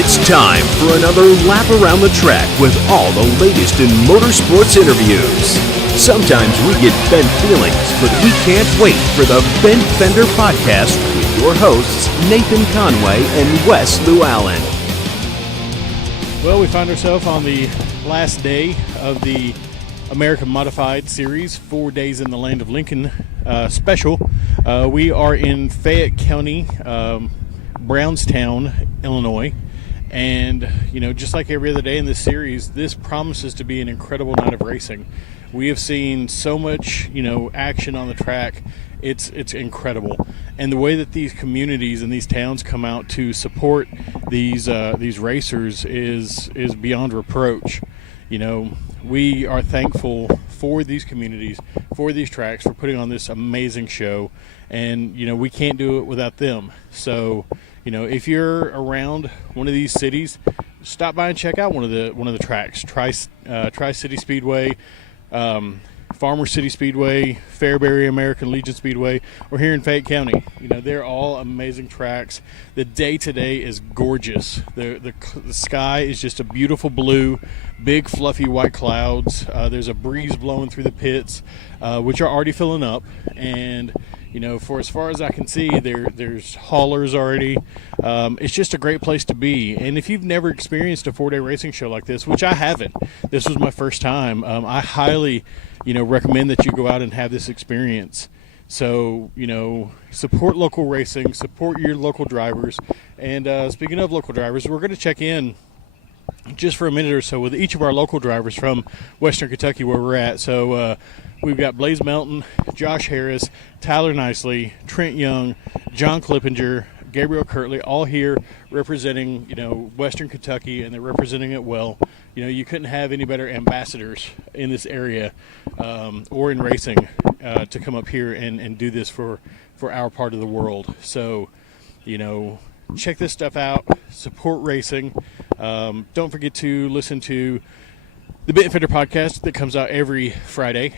It's time for another lap around the track with all the latest in motorsports interviews. Sometimes we get bent feelings, but we can't wait for the Bent Fender Podcast with your hosts, Nathan Conway and Wes Llewellyn. Well, we find ourselves on the last day of the American Modified Series, 4 days in the land of Lincoln special. We are in Fayette County, Brownstown, Illinois. And, you know, just like every other day in this series, this promises to be an incredible night of racing. We have seen so much, action on the track. It's incredible. And the way that these communities and these towns come out to support these racers is beyond reproach. We are thankful for these communities, for these tracks, for putting on this amazing show. And, we can't do it without them. So, if you're around one of these cities, stop by and check out one of the tracks. Tri-City Speedway, Farmer City Speedway, Fairbury American Legion Speedway, or here in Fayette County. They're all amazing tracks. The day today is gorgeous. The sky is just a beautiful blue, big fluffy white clouds. There's a breeze blowing through the pits, which are already filling up, and for as far as I can see, there's haulers already. It's just a great place to be. And if you've never experienced a 4-day racing show like this, which I haven't, this was my first time, I highly, recommend that you go out and have this experience. So, support local racing, support your local drivers. And speaking of local drivers, we're going to check in just for a minute or so with each of our local drivers from Western Kentucky where we're at. So we've got Blaze Melton, Josh Harris, Tyler Nicely, Trent Young, John Clippinger, Gabriel Kirtley, all here representing, Western Kentucky, and they're representing it well. You couldn't have any better ambassadors in this area or in racing to come up here and do this for our part of the world. So, check this stuff out, support racing. Don't forget to listen to the Bent Fender Podcast that comes out every Friday.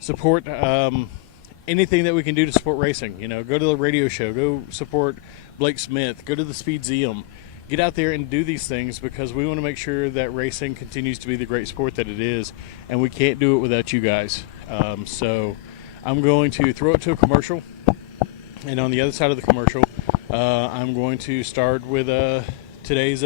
Support anything that we can do to support racing. Go to the radio show, go support Blake Smith, go to the Speedzeum. Get out there and do these things because we want to make sure that racing continues to be the great sport that it is, and we can't do it without you guys. So I'm going to throw it to a commercial, and on the other side of the commercial, I'm going to start with today's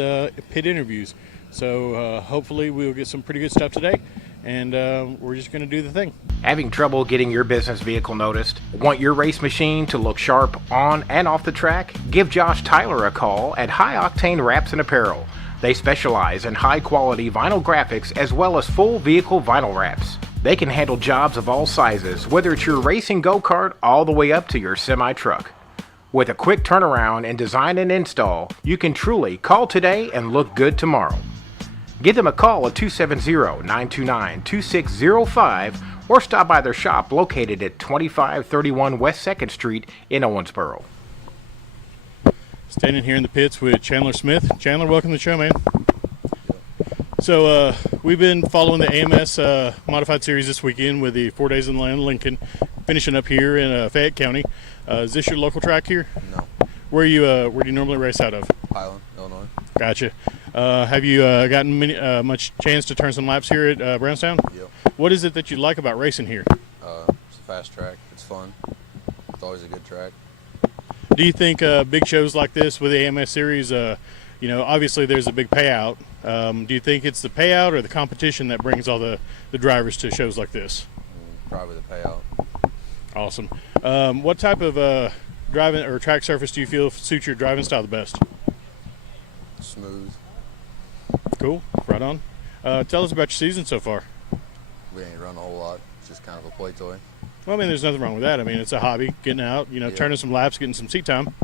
pit interviews. So hopefully we'll get some pretty good stuff today, and we're just going to do the thing. Having trouble getting your business vehicle noticed? Want your race machine to look sharp on and off the track? Give Josh Tyler a call at High Octane Wraps and Apparel. They specialize in high-quality vinyl graphics as well as full vehicle vinyl wraps. They can handle jobs of all sizes, whether it's your racing go-kart all the way up to your semi-truck. With a quick turnaround and design and install, you can truly call today and look good tomorrow. Give them a call at 270-929-2605 or stop by their shop located at 2531 West 2nd Street in Owensboro. Standing here in the pits with Chandler Smith. Chandler, welcome to the show, man. So we've been following the AMS Modified Series this weekend with the 4 days in the land of Lincoln, finishing up here in Fayette County. Is this your local track here? No. Where do you normally race out of? Highland, Illinois. Gotcha. Have you gotten much chance to turn some laps here at Brownstown? Yep. What is it that you like about racing here? It's a fast track. It's fun. It's always a good track. Do you think big shows like this with the AMS Series, obviously there's a big payout. Do you think it's the payout or the competition that brings all the drivers to shows like this? Probably the payout. Awesome. What type of driving or track surface do you feel suits your driving style the best? Smooth. Cool. Right on. Tell us about your season so far. We ain't run a whole lot. It's just kind of a play toy. Well, there's nothing wrong with that. It's a hobby, getting out, Yeah. turning some laps, getting some seat time.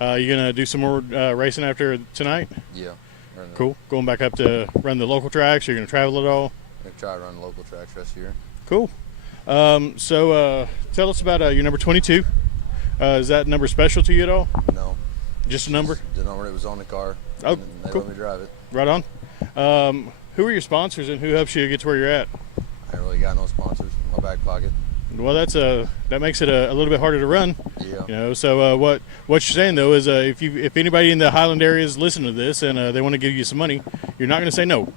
You going to do some more racing after tonight? Yeah. Cool. Going back up to run the local tracks? You're going to travel at all? I'm going to try to run the local tracks this year. Cool. So tell us about your number 22. Is that number special to you at all? No. Just a number? The number that was on the car. Oh, and they cool. let me drive it. Right on. Who are your sponsors and who helps you get to where you're at? I ain't really got no sponsors in my back pocket. Well, that makes it a little bit harder to run. Yeah. So what you're saying though is if anybody in the Highland area is listening to this and they want to give you some money, you're not going to say no.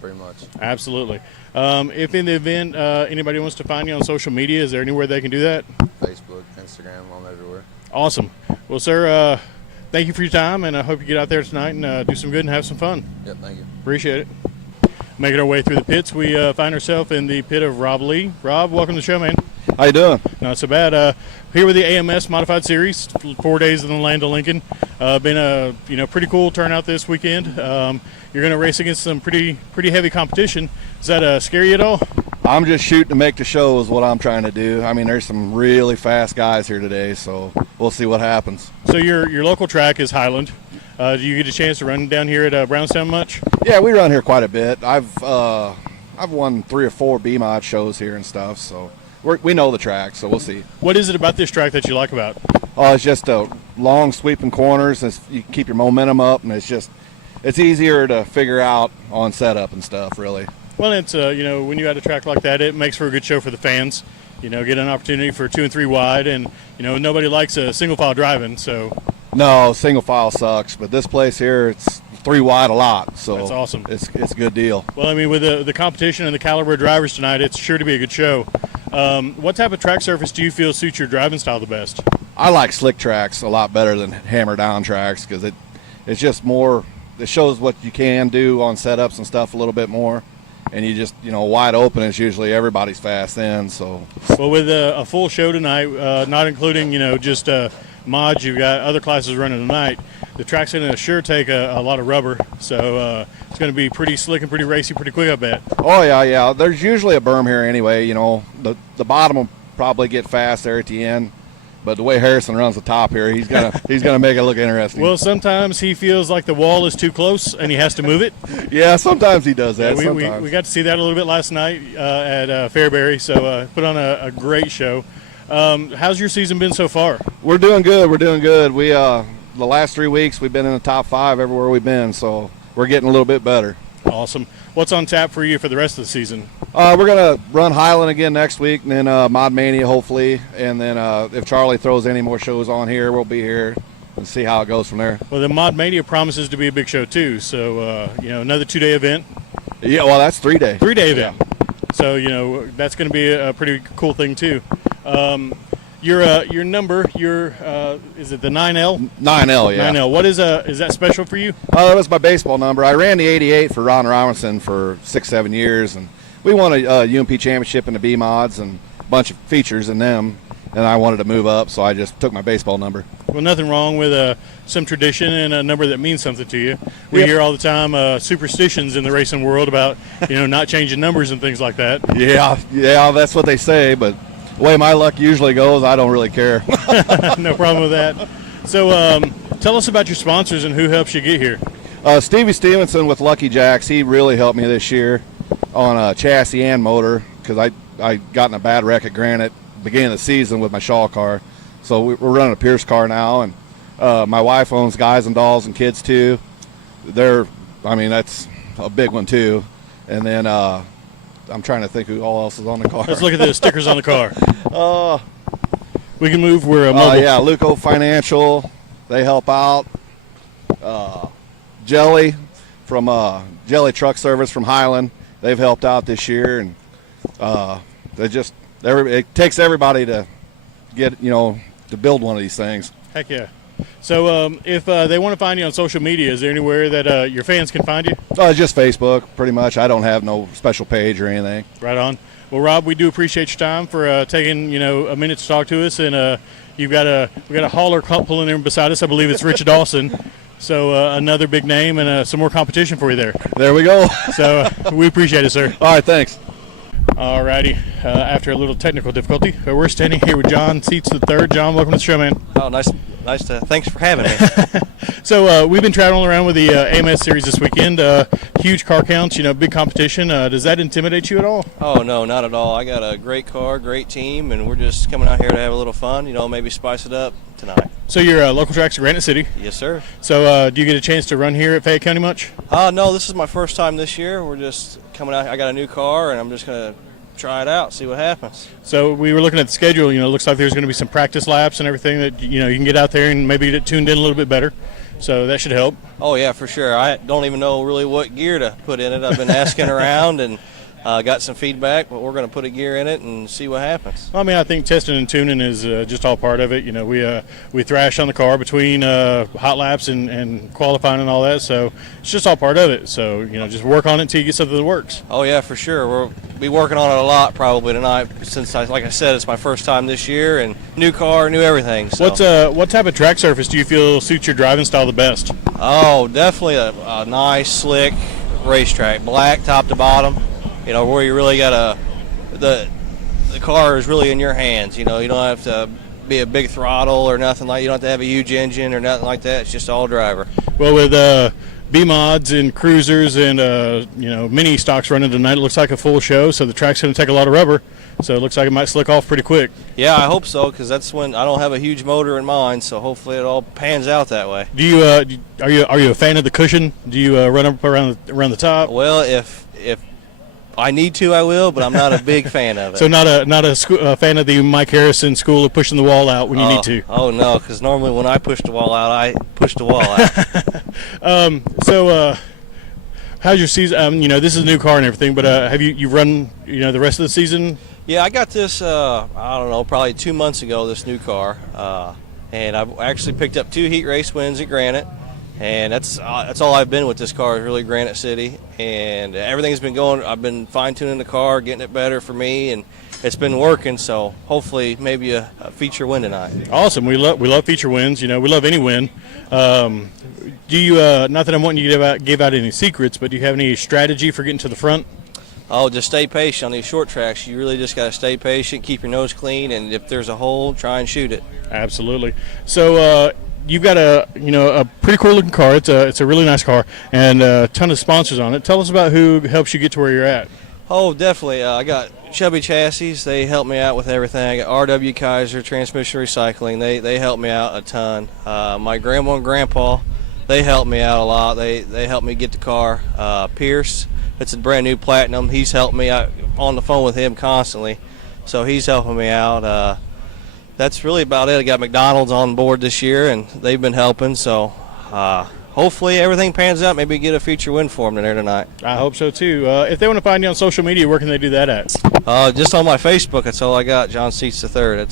Pretty much. Absolutely. If in the event anybody wants to find you on social media, is there anywhere they can do that? Facebook, Instagram, I'm everywhere. Awesome. Well, sir, thank you for your time, and I hope you get out there tonight and do some good and have some fun. Yep, thank you. Appreciate it. Making our way through the pits, we find ourselves in the pit of Rob Lee. Rob, welcome to the show, man. How you doing? Not so bad. Here with the AMS Modified Series, 4 days in the land of Lincoln. Been a pretty cool turnout this weekend. You're going to race against some pretty heavy competition. Does that scare you at all? I'm just shooting to make the show is what I'm trying to do. I mean, there's some really fast guys here today, so we'll see what happens. So your local track is Highland. Do you get a chance to run down here at Brownstown much? Yeah, we run here quite a bit. I've won 3 or 4 B-Mod shows here and stuff, so we know the track, so we'll see. What is it about this track that you like about it? Oh, it's just long sweeping corners. You keep your momentum up, and it's easier to figure out on setup and stuff, really. Well, it's when you got a track like that, it makes for a good show for the fans. Get an opportunity for 2 and 3 wide, and nobody likes a single file driving. So no, single file sucks, but this place here, it's 3 wide a lot. So that's awesome. It's a good deal. Well, I mean, with the competition and the caliber of drivers tonight, it's sure to be a good show. What type of track surface do you feel suits your driving style the best? I like slick tracks a lot better than hammer down tracks because it's just more. It shows what you can do on setups and stuff a little bit more. And you just, wide open is usually everybody's fast in. So, well, with a full show tonight, not including, just mods, you've got other classes running tonight, the track's going to sure take a lot of rubber. So it's going to be pretty slick and pretty racy pretty quick, I bet. Oh, yeah. There's usually a berm here anyway. The bottom will probably get fast there at the end. But the way Harrison runs the top here, he's gonna make it look interesting. Well, sometimes he feels like the wall is too close and he has to move it. Yeah, sometimes he does that. Yeah, we got to see that a little bit last night at Fairbury, so put on a great show. How's your season been so far? We're doing good. We the last 3 weeks we've been in the top 5 everywhere we've been, so we're getting a little bit better. Awesome. What's on tap for you for the rest of the season? We're going to run Highland again next week, and then Mod Mania hopefully, and then if Charlie throws any more shows on here, we'll be here and see how it goes from there. Well, the Mod Mania promises to be a big show too, so another 2-day event. Yeah, well, that's 3-day. 3-day event. Yeah. So that's going to be a pretty cool thing too. Your number, is it the 9L? 9L, yeah. 9L. What is that special for you? That was my baseball number. I ran the 88 for Ron Robinson for 6-7 years, and we won a UMP championship in the B mods and a bunch of features in them, and I wanted to move up, so I just took my baseball number. Well, nothing wrong with some tradition and a number that means something to you. We hear all the time superstitions in the racing world about not changing numbers and things like that. Yeah, that's what they say, but the way my luck usually goes, I don't really care. No problem with that. So tell us about your sponsors and who helps you get here. Stevie Stevenson with Lucky Jacks, he really helped me this year on chassis and motor because I got in a bad wreck at Granite beginning of the season with my Shaw car. So we're running a Pierce car now, and my wife owns Guys and Dolls and Kids too. That's a big one too. And then I'm trying to think who all else is on the car. Let's look at the stickers on the car. We can move. We're mobile. Yeah, Luco Financial, they help out. Jelly from Jelly Truck Service from Highland, they've helped out this year, and it takes everybody to get to build one of these things. Heck yeah. So if they want to find you on social media, is there anywhere that your fans can find you? Just Facebook, pretty much. I don't have no special page or anything. Right on. Well, Rob, we do appreciate your time for taking a minute to talk to us, and we got a hauler pulling in beside us. I believe it's Rich Dawson. So another big name and some more competition for you there. There we go. So we appreciate it, sir. All right, thanks. All righty. After a little technical difficulty, we're standing here with John Seets III. John, welcome to the show, man. Oh, nice to. Thanks for having me. So we've been traveling around with the AMS series this weekend. Huge car counts, big competition. Does that intimidate you at all? Oh no, not at all. I got a great car, great team, and we're just coming out here to have a little fun. Maybe spice it up tonight. So your local track's Granite City. Yes, sir. So do you get a chance to run here at Fayette County much? No, this is my first time this year. We're just coming out. I got a new car, and I'm just gonna try it out, see what happens. So we were looking at the schedule. It looks like there's going to be some practice laps and everything that you can get out there and maybe get tuned in a little bit better. So that should help. Oh yeah, for sure. I don't even know really what gear to put in it. I've been asking around and got some feedback, but we're going to put a gear in it and see what happens. I mean, I think testing and tuning is just all part of it. We thrash on the car between hot laps and qualifying and all that, so it's just all part of it. So just work on it until you get something that works. Oh yeah, for sure. We'll be working on it a lot probably tonight, since like I said, it's my first time this year and new car, new everything. So. What type of track surface do you feel suits your driving style the best? Oh, definitely a nice, slick racetrack, black top to bottom. Where you really got the car is really in your hands. You don't have to be a big throttle or nothing like. You don't have to have a huge engine or nothing like that. It's just all driver. Well, with B-mods and cruisers and mini stocks running tonight, it looks like a full show. So the track's going to take a lot of rubber. So it looks like it might slick off pretty quick. Yeah, I hope so, because that's when I don't have a huge motor in mine. So hopefully it all pans out that way. Do you are you a fan of the cushion? Do you run up around the top? Well, if I need to, I will, but I'm not a big fan of it. So not a fan of the Mike Harrison school of pushing the wall out when you need to. Oh no, because normally when I push the wall out, I push the wall out. How's your season? This is a new car and everything, but have you run the rest of the season? Yeah, I got this. I don't know, probably 2 months ago. This new car, and I've actually picked up 2 heat race wins at Granite. And that's all I've been with this car is really Granite City, and everything's been going. I've been fine-tuning the car, getting it better for me, and it's been working. So hopefully, maybe a feature win tonight. Awesome. We love feature wins. We love any win. Do you? Not that I'm wanting you to give out any secrets, but do you have any strategy for getting to the front? Oh, just stay patient on these short tracks. You really just got to stay patient, keep your nose clean, and if there's a hole, try and shoot it. Absolutely. So. You've got a pretty cool looking car. It's a really nice car and a ton of sponsors on it. Tell us about who helps you get to where you're at. Oh, definitely. I got Chubby Chassis. They help me out with everything. I got RW Kaiser Transmission Recycling. They help me out a ton. My grandma and grandpa, they help me out a lot. They help me get the car. Pierce, it's a brand new Platinum. He's helped me out on the phone with him constantly, so he's helping me out. That's really about it. I got McDonald's on board this year, and they've been helping. So hopefully everything pans out. Maybe get a feature win for them there tonight. I hope so, too. If they want to find you on social media, where can they do that at? Just on my Facebook. That's all I got, John Seets III.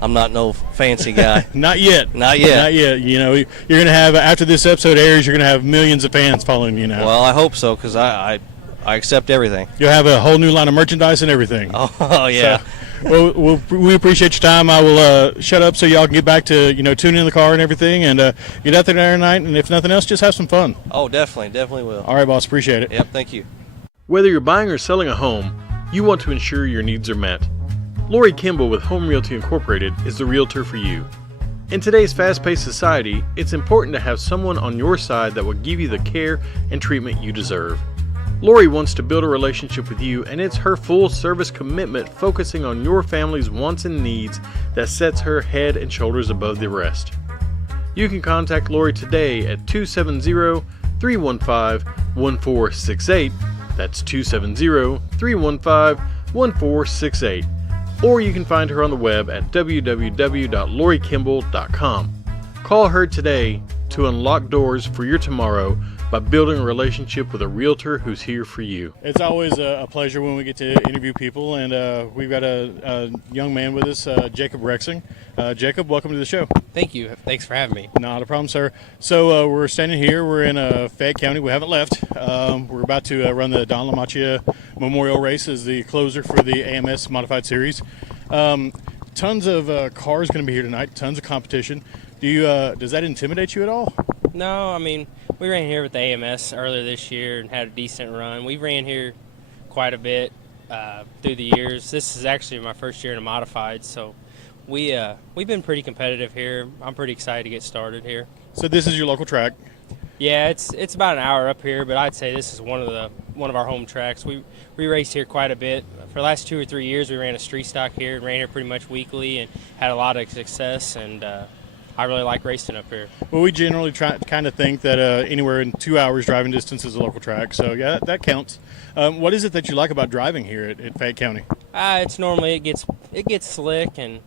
I'm not no fancy guy. Not yet. Not yet. Not yet. You're going to have, after this episode airs, you're going to have millions of fans following you now. Well, I hope so, because I accept everything. You'll have a whole new line of merchandise and everything. Oh yeah. So, well, we appreciate your time. I will shut up so y'all can get back to tuning in the car and everything, and get out there tonight. And if nothing else, just have some fun. Oh, definitely will. All right, boss. Appreciate it. Yep. Thank you. Whether you're buying or selling a home, you want to ensure your needs are met. Lori Kimball with Home Realty Incorporated is the realtor for you. In today's fast-paced society, it's important to have someone on your side that will give you the care and treatment you deserve. Lori wants to build a relationship with you, and it's her full service commitment focusing on your family's wants and needs that sets her head and shoulders above the rest. You can contact Lori today at 270-315-1468. That's 270-315-1468. Or you can find her on the web at www.lorikimball.com. Call her today to unlock doors for your tomorrow by building a relationship with a realtor who's here for you. It's always a pleasure when we get to interview people, and we've got a young man with us, Jacob Rexing. Jacob, welcome to the show. Thank you. Thanks for having me. Not a problem, sir. So we're standing here. We're in Fayette County. We haven't left. We're about to run the Don LaMantia Memorial Race as the closer for the AMS Modified Series. Tons of cars going to be here tonight. Tons of competition. Does that intimidate you at all? No, I mean, we ran here with the AMS earlier this year and had a decent run. We ran here quite a bit through the years. This is actually my first year in a modified, so we've been pretty competitive here. I'm pretty excited to get started here. So this is your local track? Yeah, it's about an hour up here, but I'd say this is one of our home tracks. We raced here quite a bit. For the last 2 or 3 years, we ran a street stock here and ran here pretty much weekly and had a lot of success. And I really like racing up here. Well, we generally kind of think that anywhere in 2 hours driving distance is a local track, so yeah, that counts. What is it that you like about driving here at Fayette County? It's normally it gets slick, and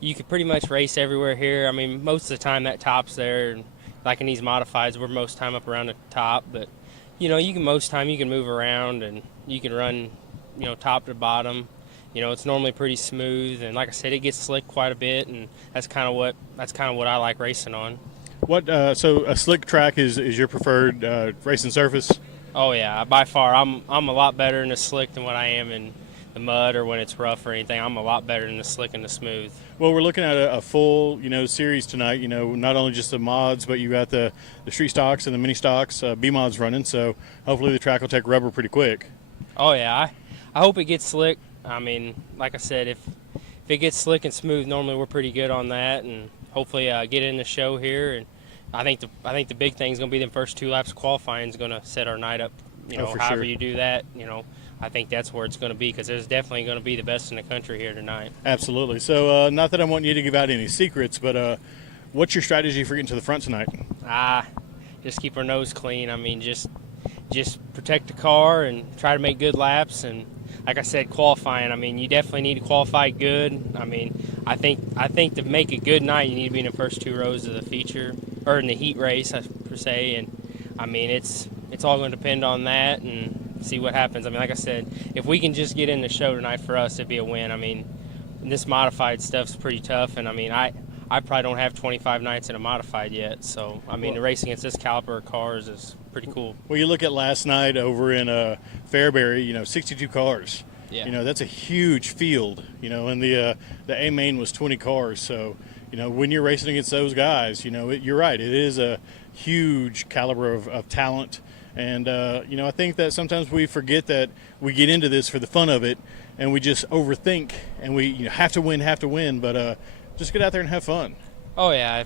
you can pretty much race everywhere here. I mean, most of the time that top's there, and like in these modifieds, we're most time up around the top, but most time you can move around and you can run, top to bottom. It's normally pretty smooth, and like I said, it gets slick quite a bit, and that's kind of what I like racing on. So a slick track is your preferred racing surface? Oh yeah, by far. I'm a lot better in the slick than what I am in the mud or when it's rough or anything. I'm a lot better in the slick and the smooth. Well, we're looking at a full series tonight. Not only just the mods, but you got the street stocks and the mini stocks, B mods running. So hopefully the track will take rubber pretty quick. Oh yeah, I hope it gets slick. I mean, like I said, if it gets slick and smooth, normally we're pretty good on that, and hopefully get in the show here. And I think the big thing is going to be the first 2 laps of qualifying is going to set our night up. However sure. you do that, I think that's where it's going to be, because there's definitely going to be the best in the country here tonight. Absolutely. So not that I want you to give out any secrets, but what's your strategy for getting to the front tonight? Just keep our nose clean. I mean, just protect the car and try to make good laps. And like I said, qualifying, I mean, you definitely need to qualify good. I mean, I think to make a good night, you need to be in the first 2 rows of the feature, or in the heat race, per se. And I mean, it's all going to depend on that and see what happens. I mean, like I said, if we can just get in the show tonight, for us, it'd be a win. I mean, this modified stuff's pretty tough, and I mean, I probably don't have 25 nights in a modified yet. So, I mean, the race against this caliber of cars is pretty cool. Well, you look at last night over in Fairbury, 62 cars. Yeah. That's a huge field, and the A main was 20 cars. So, when you're racing against those guys, you're right. It is a huge caliber of talent. And, I think that sometimes we forget that we get into this for the fun of it, and we just overthink, and we have to win. But just get out there and have fun. Oh yeah,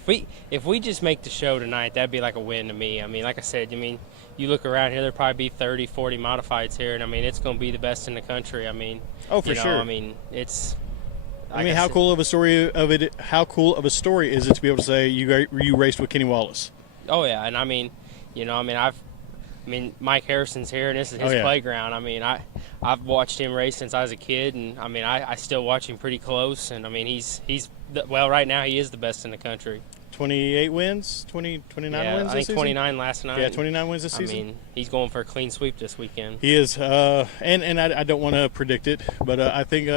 if we just make the show tonight, that'd be like a win to me. I mean, like I said, you look around here, there'll probably be 30, 40 modifieds here, and I mean, it's going to be the best in the country. I mean, oh, for sure. I mean, it's. Like how cool of a story is it to be able to say you raced with Kenny Wallace? Oh yeah, and I mean, Mike Harrison's here, and this is his playground. I mean, I've watched him race since I was a kid, and I mean, I still watch him pretty close, and I mean, he's right now he is the best in the country. 28 wins, 29 wins I this think season? 29 last night. Yeah, 29 wins this season. I mean, he's going for a clean sweep this weekend. He is, and I don't want to predict it, but I think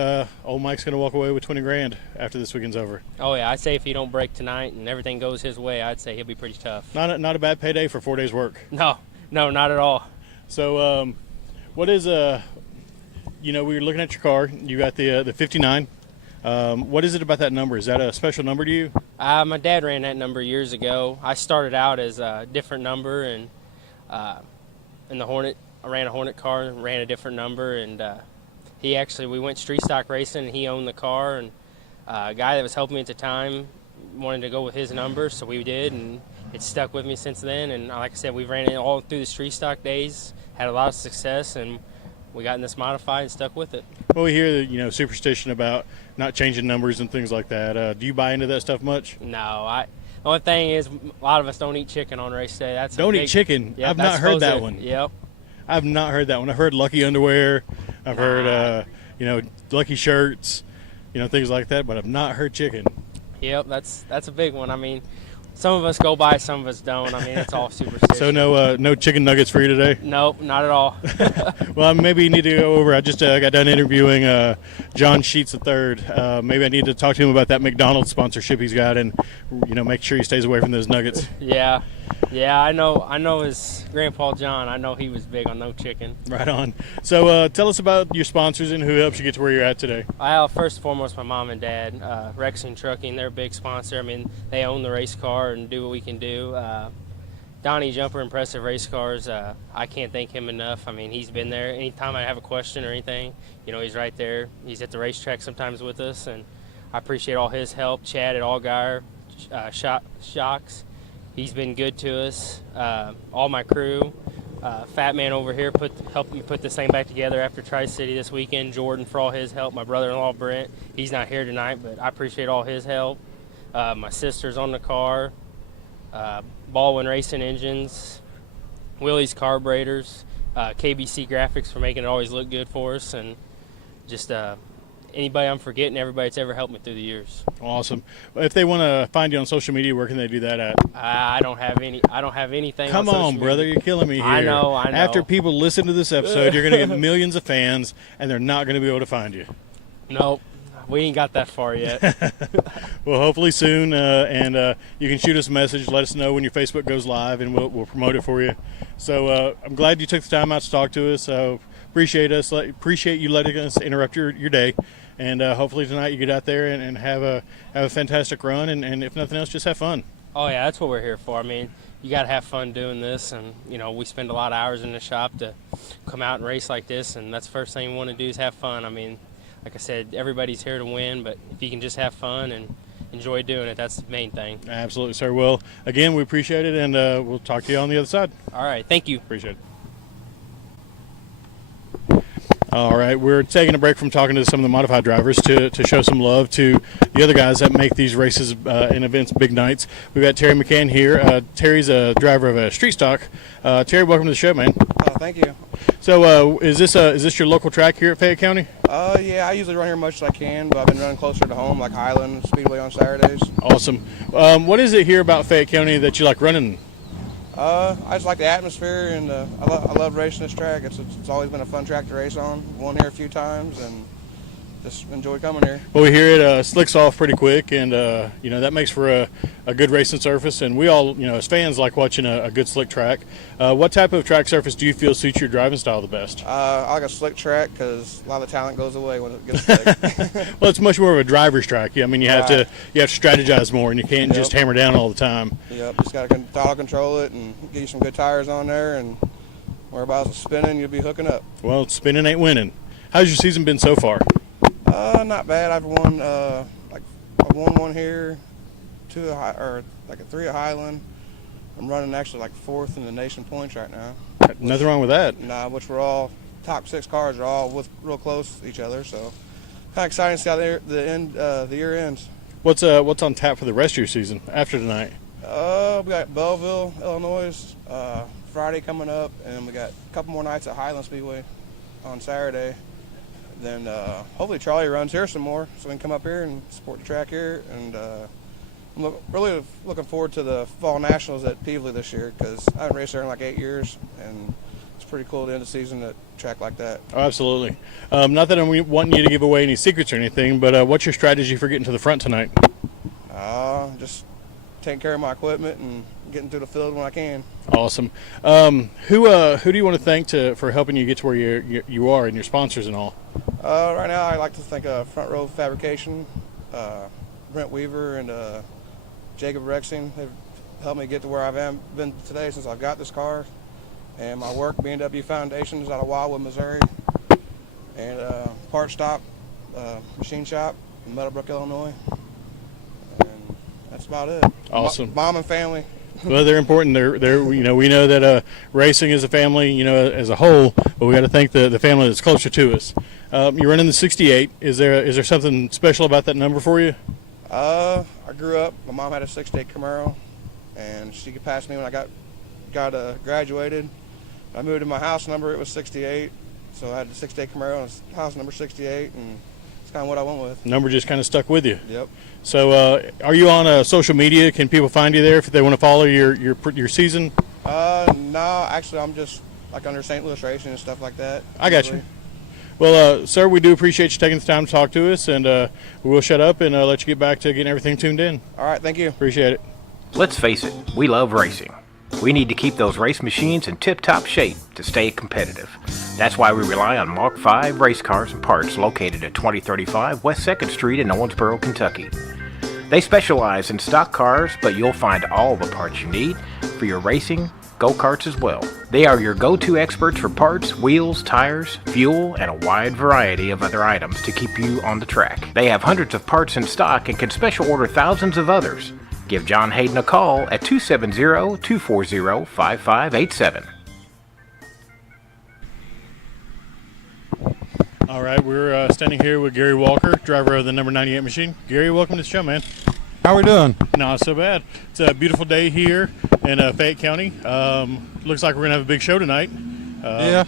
old Mike's going to walk away with $20,000 after this weekend's over. Oh yeah, I'd say if he don't break tonight and everything goes his way, I'd say he'll be pretty tough. Not a bad payday for 4 days' work. No, not at all. So, what is we were looking at your car. You got the 59. What is it about that number? Is that a special number to you? My dad ran that number years ago. I started out as a different number, and in the Hornet, I ran a Hornet car, ran a different number, and we went street stock racing, and he owned the car, and a guy that was helping me at the time wanted to go with his number, so we did, and it's stuck with me since then. And like I said, we've ran it all through the street stock days, had a lot of success, and we got in this modified and stuck with it. Well, we hear the superstition about not changing numbers and things like that. Do you buy into that stuff much? No, the only thing is a lot of us don't eat chicken on race day. Eat chicken? Yep, I've not heard that one. Yep. I've not heard that one. I've heard lucky underwear. I've heard lucky shirts, things like that, but I've not heard chicken. Yep, that's a big one. I mean, some of us go by, some of us don't. I mean, it's all superstition. So no chicken nuggets for you today? Nope, not at all. Well, maybe you need to go over. I just got done interviewing John Sheets III. Maybe I need to talk to him about that McDonald's sponsorship he's got, and make sure he stays away from those nuggets. Yeah, I know his grandpa John. I know he was big on no chicken. Right on. So tell us about your sponsors and who helps you get to where you're at today. First and foremost, my mom and dad, Rex and Trucking. They're a big sponsor. I mean, they own the race car and do what we can do. Donnie Jumper, Impressive Race Cars, I can't thank him enough. I mean, he's been there. Anytime I have a question or anything, he's right there. He's at the racetrack sometimes with us, and I appreciate all his help. Chad at Allgaier Shocks, he's been good to us. All my crew, Fat Man over here helped me put this thing back together after Tri-City this weekend. Jordan for all his help. My brother-in-law Brent, he's not here tonight, but I appreciate all his help. My sister's on the car. Baldwin Racing Engines, Willie's Carburetors, KBC Graphics for making it always look good for us, and just anybody I'm forgetting, everybody that's ever helped me through the years. Awesome. If they want to find you on social media, where can they do that at? I don't have anything. Come on, brother, you're killing me here. I know. After people listen to this episode, you're going to get millions of fans, and they're not going to be able to find you. Nope. We ain't got that far yet. Well, hopefully soon, and you can shoot us a message. Let us know when your Facebook goes live, and we'll promote it for you. So I'm glad you took the time out to talk to us. Appreciate you letting us interrupt your day, and hopefully tonight you get out there and have a fantastic run, and if nothing else, just have fun. Oh yeah, that's what we're here for. I mean, you got to have fun doing this, and we spend a lot of hours in the shop to come out and race like this, and that's the first thing we want to do is have fun. I mean, like I said, everybody's here to win, but if you can just have fun and enjoy doing it, that's the main thing. Absolutely, sir. Well, again, we appreciate it, and we'll talk to you on the other side. All right, thank you. Appreciate it. All right, we're taking a break from talking to some of the modified drivers to show some love to the other guys that make these races and events big nights. We've got Terry Mcann here. Terry's a driver of a street stock. Terry, welcome to the show, man. Thank you. So is this your local track here at Fayette County? Yeah, I usually run here as much as I can, but I've been running closer to home, like Highland, Speedway on Saturdays. Awesome. What is it here about Fayette County that you like running? I just like the atmosphere, and I love racing this track. It's always been a fun track to race on. Won here a few times, and just enjoy coming here. Well, we hear it slicks off pretty quick, and that makes for a good racing surface. And we all, as fans, like watching a good slick track. What type of track surface do you feel suits your driving style the best? I like a slick track because a lot of the talent goes away when it gets slick. Well, it's much more of a driver's track. I mean, you have to strategize more, and you can't just hammer down all the time. Yep, just got to throttle control it and get you some good tires on there, and whereabouts it's spinning, you'll be hooking up. Well, spinning ain't winning. How's your season been so far? Not bad. I've won I won one here, three at Highland. I'm running actually like 4th in the nation points right now. Nothing wrong with that. Nah, which we're all top 6 cars are all real close to each other. So kind of exciting to see how the year ends. What's on tap for the rest of your season after tonight? We got Belleville, Illinois, Friday coming up, and we got a couple more nights at Highland Speedway on Saturday. Then hopefully Charlie runs here some more, so we can come up here and support the track here. And I'm really looking forward to the Fall Nationals at Peevely this year because I haven't raced there in like 8 years, and it's pretty cool to end the season at a track like that. Oh, absolutely. Not that I'm wanting you to give away any secrets or anything, but what's your strategy for getting to the front tonight? Just taking care of my equipment and getting through the field when I can. Awesome. Who do you want to thank for helping you get to where you are and your sponsors and all? Right now, I like to thank Front Row Fabrication, Brent Weaver, and Jacob Rexing. They've helped me get to where I've been today since I've got this car. And my work, B&W Foundations out of Wildwood, Missouri. And Part Stop Machine Shop in Meadowbrook, Illinois. And that's about it. Awesome. Mom and family. Well, they're important. They're we know that racing is a family, as a whole, but we got to thank the family that's closer to us. You're running the 68. Is there something special about that number for you? I grew up. My mom had a 68 Camaro, and she could pass me when I got graduated. I moved to my house number. It was 68, so I had the 68 Camaro and house number 68, and it's kind of what I went with. Number just kind of stuck with you. Yep. So, are you on social media? Can people find you there if they want to follow your season? No, actually, I'm just like under St. Louis Racing and stuff like that. I got you. Well, sir, we do appreciate you taking the time to talk to us, and we will shut up and let you get back to getting everything tuned in. All right, thank you. Appreciate it. Let's face it, we love racing. We need to keep those race machines in tip-top shape to stay competitive. That's why we rely on Mark V race cars and parts located at 2035 West 2nd Street in Owensboro, Kentucky. They specialize in stock cars, but you'll find all the parts you need for your racing go-karts as well. They are your go-to experts for parts, wheels, tires, fuel, and a wide variety of other items to keep you on the track. They have hundreds of parts in stock and can special order thousands of others. Give John Hayden a call at 270-240-5587. All right, we're standing here with Gary Walker, driver of the number 98 machine. Gary, welcome to the show, man. All How we doing? Not so bad. It's a beautiful day here in Fayette County. Looks like we're going to have a big show tonight. Yeah.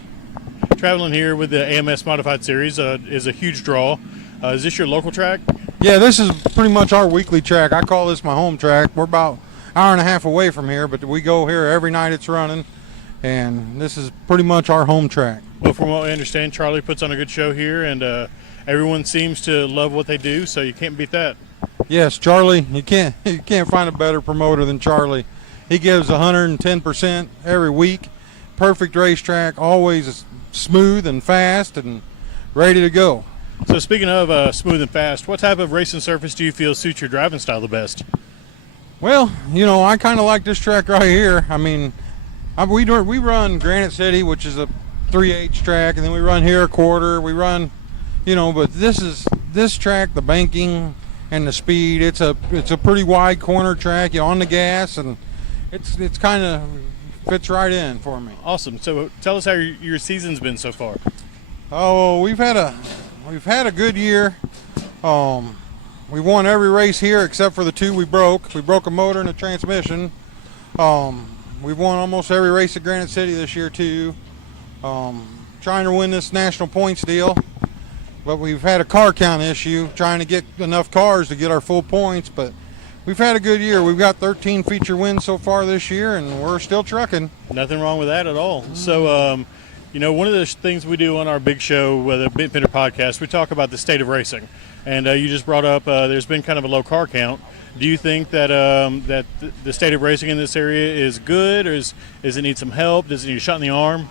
Traveling here with the AMS Modified Series is a huge draw. Is this your local track? Yeah, this is pretty much our weekly track. I call this my home track. We're about an hour and a half away from here, but we go here every night it's running, and this is pretty much our home track. Well, from what I understand, Charlie puts on a good show here, and everyone seems to love what they do, so you can't beat that. Yes, Charlie, you can't find a better promoter than Charlie. He gives 110% every week. Perfect racetrack, always smooth and fast and ready to go. So speaking of smooth and fast, what type of racing surface do you feel suits your driving style the best? Well, I kind of like this track right here. I mean, we run Granite City, which is a 3/8 track, and then we run here a quarter. We run, but this track, the banking and the speed, it's a pretty wide corner track. You're on the gas, and it's kind of fits right in for me. Awesome. So tell us how your season's been so far. Oh, we've had a good year. We won every race here except for the two we broke. We broke a motor and a transmission. We've won almost every race at Granite City this year too. Trying to win this national points deal, but we've had a car count issue trying to get enough cars to get our full points, but we've had a good year. We've got 13 feature wins so far this year, and we're still trucking. Nothing wrong with that at all. So, one of the things we do on our big show, the Bent Fender podcast, we talk about the state of racing. And you just brought up there's been kind of a low car count. Do you think that that the state of racing in this area is good, or does it need some help? Does it need a shot in the arm?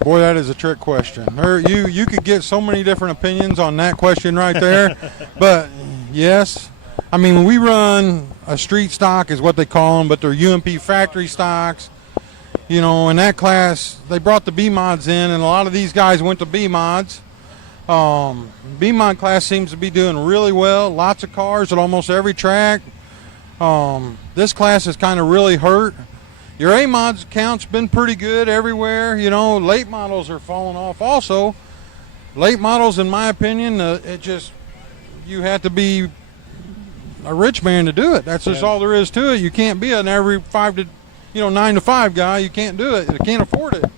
Boy, that is a trick question. You could get so many different opinions on that question right there. But, yes, I mean, we run a street stock is what they call them, but they're UMP factory stocks. In that class, they brought the B-mods in, and a lot of these guys went to B-mods. B-mod class seems to be doing really well. Lots of cars at almost every track. This class is kind of really hurt. Your A-mods count's been pretty good everywhere. Late models are falling off also. Late models, in my opinion, you have to be a rich man to do it. That's just all there is to it. You can't be an every 9 to 5 guy. You can't do it. You can't afford it.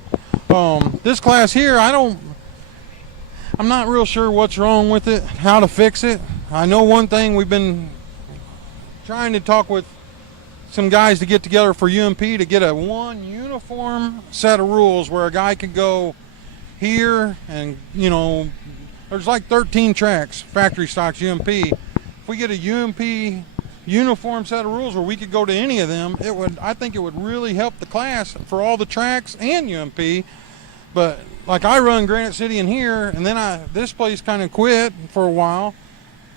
This class here, I'm not real sure what's wrong with it, how to fix it. I know one thing, we've been trying to talk with some guys to get together for UMP to get a one uniform set of rules where a guy can go here and, there's like 13 tracks, factory stocks, UMP. If we get a UMP uniform set of rules where we could go to any of them, I think it would really help the class for all the tracks and UMP. But like I run Granite City in here, and then this place kind of quit for a while.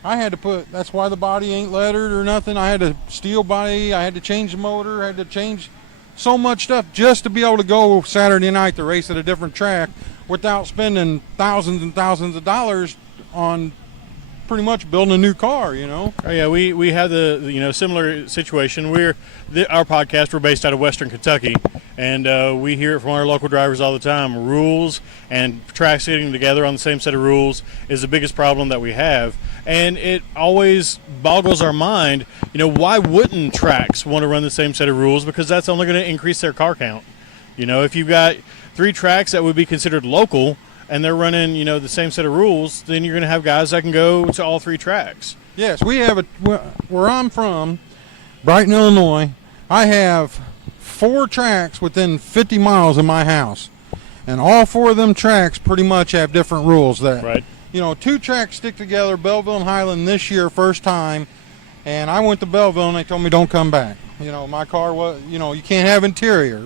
I had to that's why the body ain't lettered or nothing. I had to steel body, I had to change the motor, I had to change so much stuff just to be able to go Saturday night to race at a different track without spending thousands and thousands of dollars on pretty much building a new car, Oh yeah, we have the similar situation. Our podcast, we're based out of Western Kentucky, and we hear it from our local drivers all the time. Rules and tracks getting together on the same set of rules is the biggest problem that we have, and it always boggles our mind. Why wouldn't tracks want to run the same set of rules? Because that's only going to increase their car count. If you've got 3 tracks that would be considered local, and they're running, the same set of rules, then you're going to have guys that can go to all 3 tracks. Yes, we have where I'm from, Brighton, Illinois, I have 4 tracks within 50 miles of my house. And all 4 of them tracks pretty much have different rules there. Right. 2 tracks stick together, Belleville and Highland this year, first time. And I went to Belleville and they told me don't come back. My car was, you can't have interior.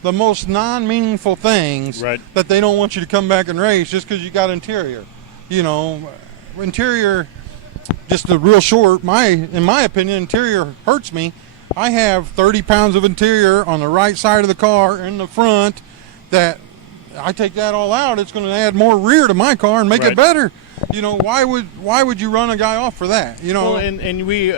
The most non-meaningful things that they don't want you to come back and race just because you got interior. Interior, just a real short, in my opinion, interior hurts me. I have 30 pounds of interior on the right side of the car in the front that I take that all out. It's going to add more rear to my car and make it better. Why would you run a guy off for that? Well, and we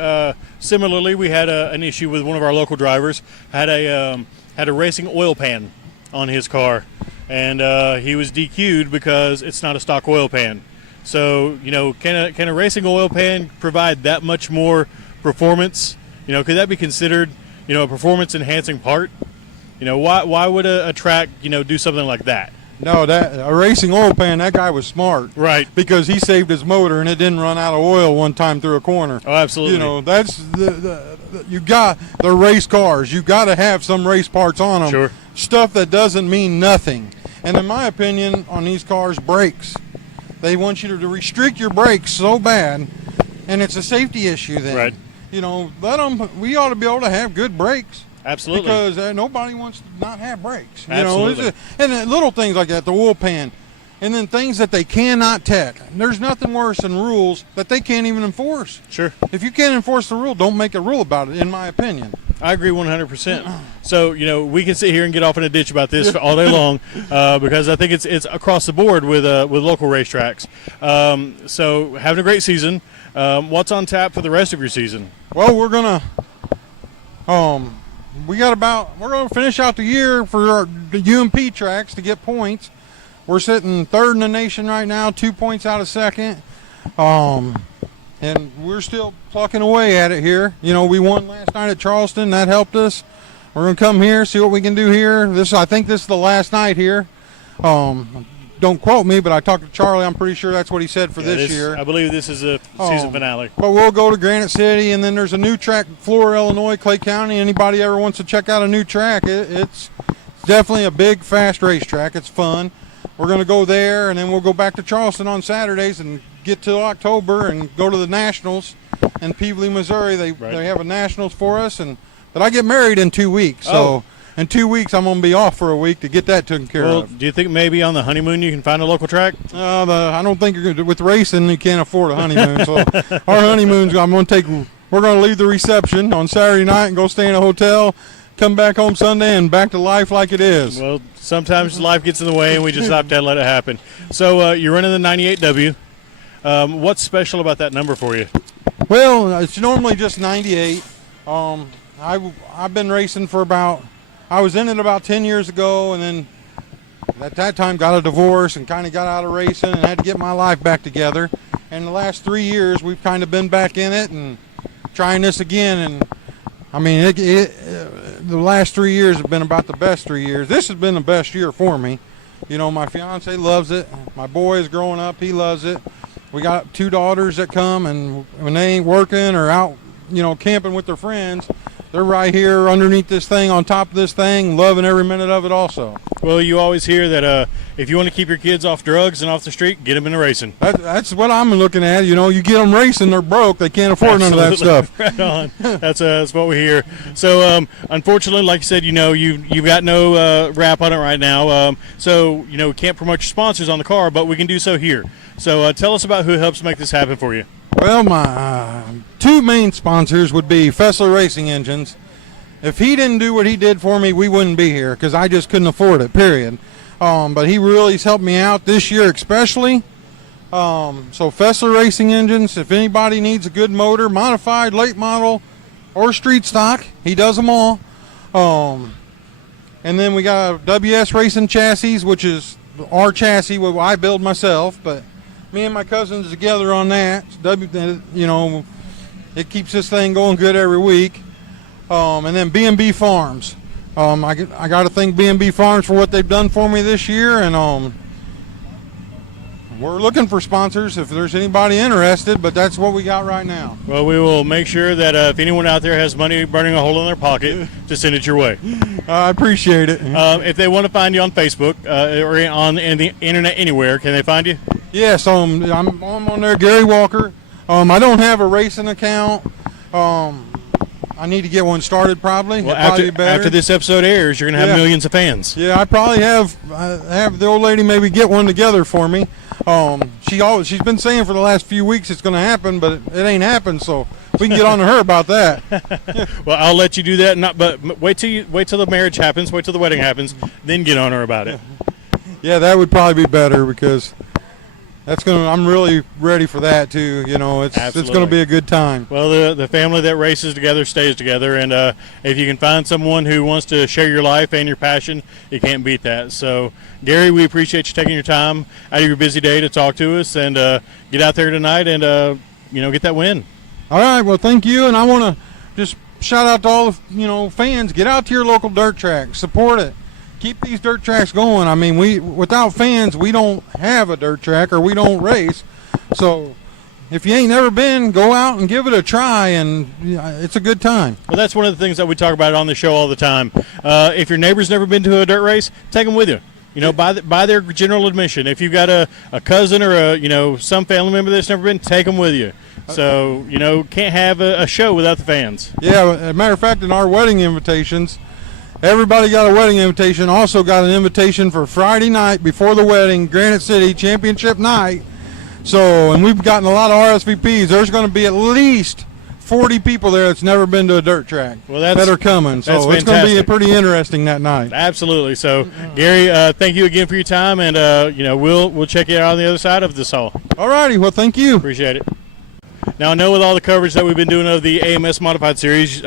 similarly we had an issue with one of our local drivers had a racing oil pan on his car, and he was DQ'd because it's not a stock oil pan. So, can a racing oil pan provide that much more performance? Could that be considered, a performance-enhancing part? Why would a track, do something like that? No, that a racing oil pan, that guy was smart. Right. Because he saved his motor and it didn't run out of oil one time through a corner. Oh, absolutely. That's you got the race cars. You got to have some race parts on them. Sure. Stuff that doesn't mean nothing. And in my opinion, on these cars, brakes. They want you to restrict your brakes so bad, and it's a safety issue then. Right. Let them. We ought to be able to have good brakes. Absolutely. Because nobody wants to not have brakes. Absolutely. And little things like that, the oil pan, and then things that they cannot tech. There's nothing worse than rules that they can't even enforce. Sure. If you can't enforce the rule, don't make a rule about it, in my opinion. I agree 100%. So, we can sit here and get off in a ditch about this all day long because I think it's across the board with local racetracks. So, having a great season. What's on tap for the rest of your season? Well, we're going to we're going to finish out the year for the UMP tracks to get points. We're sitting third in the nation right now, 2 points out of second. And we're still plucking away at it here. We won last night at Charleston. That helped us. We're going to come here, see what we can do here. I think this is the last night here. Don't quote me, but I talked to Charlie. I'm pretty sure that's what he said for this year. I believe this is a season finale. But we'll go to Granite City, and then there's a new track, Flora, Illinois, Clay County. Anybody ever wants to check out a new track, it's definitely a big, fast racetrack. It's fun. We're going to go there, and then we'll go back to Charleston on Saturdays and get to October and go to the Nationals in Peabody, Missouri. They have a Nationals for us, but I get married in 2 weeks, so in 2 weeks I'm going to be off for a week to get that taken care of. Do you think maybe on the honeymoon you can find a local track? I don't think with racing you can't afford a honeymoon. So our honeymoons, we're going to leave the reception on Saturday night and go stay in a hotel, come back home Sunday, and back to life like it is. Well, sometimes life gets in the way and we just have to let it happen. So you're running the 98W. What's special about that number for you? Well, it's normally just 98. I've been racing I was in it about 10 years ago, and then at that time got a divorce and kind of got out of racing and had to get my life back together. And the last 3 years we've kind of been back in it and trying this again. And I mean, the last 3 years have been about the best 3 years. This has been the best year for me. My fiance loves it. My boy is growing up. He loves it. We got 2 daughters that come, and when they ain't working or out, camping with their friends, they're right here underneath this thing, on top of this thing, loving every minute of it also. Well, you always hear that if you want to keep your kids off drugs and off the street, get them into racing. That's what I'm looking at. You get them racing, they're broke. They can't afford none of that stuff. Right on. That's what we hear. So, unfortunately, like you said, you've got no wrap on it right now. So, we can't promote your sponsors on the car, but we can do so here. So, tell us about who helps make this happen for you. Well, my 2 main sponsors would be Fessler Racing Engines. If he didn't do what he did for me, we wouldn't be here because I just couldn't afford it, period. But he really has helped me out this year especially. So Fessler Racing Engines, if anybody needs a good motor, modified, late model, or street stock, he does them all. And then we got WS Racing Chassis, which is our chassis, what I build myself, but me and my cousins together on that. It keeps this thing going good every week. And then B&B Farms. I got to thank B&B Farms for what they've done for me this year, and we're looking for sponsors if there's anybody interested, but that's what we got right now. Well, we will make sure that if anyone out there has money burning a hole in their pocket, to send it your way. I appreciate it. If they want to find you on Facebook or in the internet anywhere, can they find you? Yes, I'm on there, Gary Walker. I don't have a racing account. I need to get one started probably. Well, after this episode airs, you're going to have millions of fans. Yeah, I probably have the old lady maybe get one together for me. She's been saying for the last few weeks it's going to happen, but it ain't happened. So we can get on to her about that. Well, I'll let you do that. But wait till the marriage happens. Wait till the wedding happens. Then get on her about it. Yeah, that would probably be better because I'm really ready for that too. It's going to be a good time. Well, the family that races together stays together, and if you can find someone who wants to share your life and your passion, you can't beat that. So, Gary, we appreciate you taking your time out of your busy day to talk to us, and get out there tonight and get that win. All right. Well, thank you, and I want to just shout out to all the fans. Get out to your local dirt track, support it. Keep these dirt tracks going. I mean, without fans, we don't have a dirt track or we don't race. So if you ain't never been, go out and give it a try, and it's a good time. Well, that's one of the things that we talk about on the show all the time. If your neighbor's never been to a dirt race, take them with you. Buy their general admission. If you've got a cousin or some family member that's never been, take them with you. So, can't have a show without the fans. Yeah, as a matter of fact, in our wedding invitations, everybody got a wedding invitation. Also got an invitation for Friday night before the wedding, Granite City Championship night. So, and we've gotten a lot of RSVPs. There's going to be at least 40 people there that's never been to a dirt track that are coming. So it's going to be pretty interesting that night. Absolutely. So, Gary, thank you again for your time, and we'll check you out on the other side of this all. All righty. Well, thank you. Appreciate it. Now, I know with all the coverage that we've been doing of the AMS Modified Series,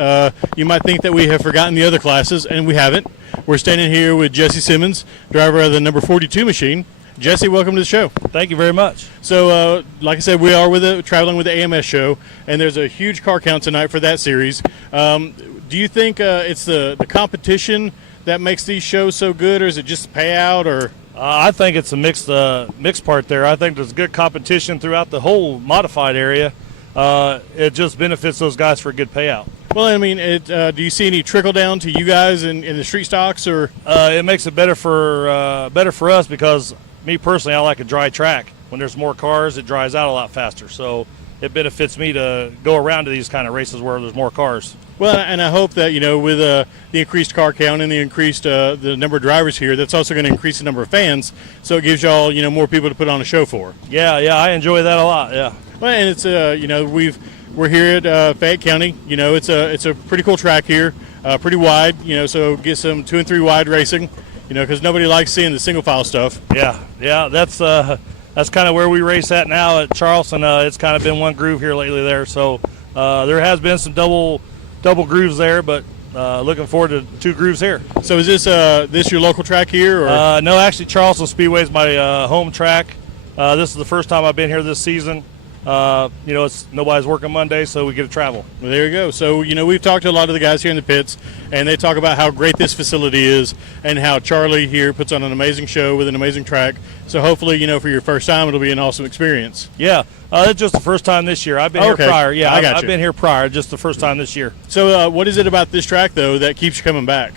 you might think that we have forgotten the other classes, and we haven't. We're standing here with Jesse Simmons, driver of the number 42 machine. Jesse, welcome to the show. Thank you very much. So, like I said, we are traveling with the AMS show, and there's a huge car count tonight for that series. Do you think it's the competition that makes these shows so good, or is it just the payout, or? I think it's a mixed part there. I think there's good competition throughout the whole modified area. It just benefits those guys for a good payout. Well, I mean, do you see any trickle down to you guys in the street stocks, or? It makes it better for us because me personally, I like a dry track. When there's more cars, it dries out a lot faster. So it benefits me to go around to these kind of races where there's more cars. Well, and I hope that, with the increased car count and the increased the number of drivers here, that's also going to increase the number of fans. So it gives y'all, more people to put on a show for. Yeah, I enjoy that a lot. Yeah. Well, and it's we're here at Fayette County. It's a pretty cool track here, pretty wide. So get some 2 and 3 wide racing. Because nobody likes seeing the single file stuff. Yeah, that's kind of where we race at now at Charleston. It's kind of been one groove here lately there. So there has been some double grooves there, but looking forward to 2 grooves here. So is this your local track here? Or? No, actually Charleston Speedway is my home track. This is the first time I've been here this season. It's nobody's working Monday, so we get to travel. Well, there you go. So, we've talked to a lot of the guys here in the pits, and they talk about how great this facility is and how Charlie here puts on an amazing show with an amazing track. So hopefully, for your first time, it'll be an awesome experience. Yeah, it's just the first time this year. I've been here prior. Yeah, I've been here prior, just the first time this year. So what is it about this track, though, that keeps you coming back?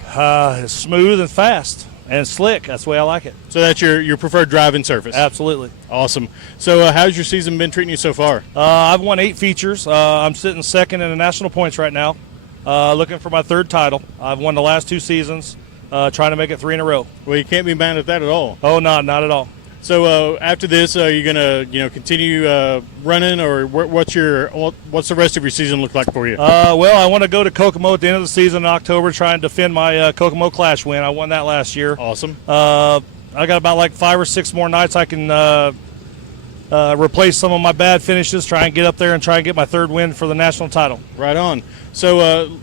It's smooth and fast. And slick. That's the way I like it. So that's your preferred driving surface? Absolutely. Awesome. So how's your season been treating you so far? I've won 8 features. I'm sitting second in the national points right now, looking for my 3rd title. I've won the last 2 seasons, trying to make it 3 in a row. Well, you can't be mad at that at all. Oh, no, not at all. So after this, are you gonna continue running, or what's the rest of your season look like for you? Well, I want to go to Kokomo at the end of the season in October, try and defend my Kokomo Clash win. I won that last year. Awesome. I got about 5 or 6 more nights I can replace some of my bad finishes, try and get up there and try and get my 3rd win for the national title. Right on. So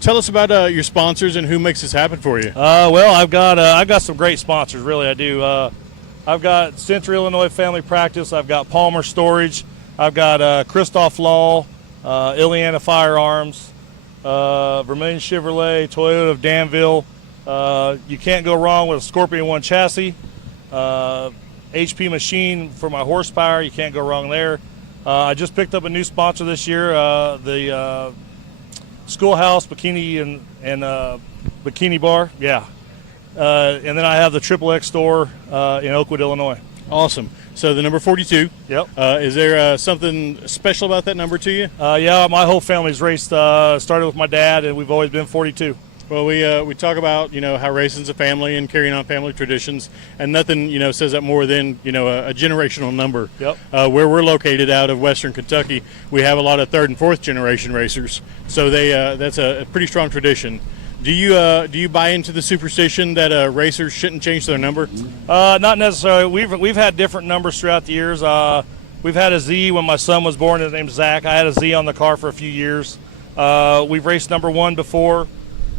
tell us about your sponsors and who makes this happen for you. Well, I've got some great sponsors. Really, I do. I've got Central Illinois Family Practice. I've got Palmer Storage. I've got Christoph Law, Ileana Firearms, Vermilion Chevrolet, Toyota of Danville. You can't go wrong with a Scorpion 1 chassis. HP Machine for my horsepower. You can't go wrong there. I just picked up a new sponsor this year, the Schoolhouse Bikini and Bikini Bar. Yeah. And then I have the Triple X store in Oakwood, Illinois. Awesome. So the number 42. Yep. Is there something special about that number to you? Yeah, my whole family's raced. Started with my dad, and we've always been 42. Well, we talk about how racing's a family and carrying on family traditions, and nothing says that more than a generational number. Yep. Where we're located out of Western Kentucky, we have a lot of 3rd and 4th generation racers, so that's a pretty strong tradition. Do you buy into the superstition that racers shouldn't change their number? Not necessarily. We've had different numbers throughout the years. We've had a Z when my son was born. His name's Zach. I had a Z on the car for a few years. We've raced number 1 before.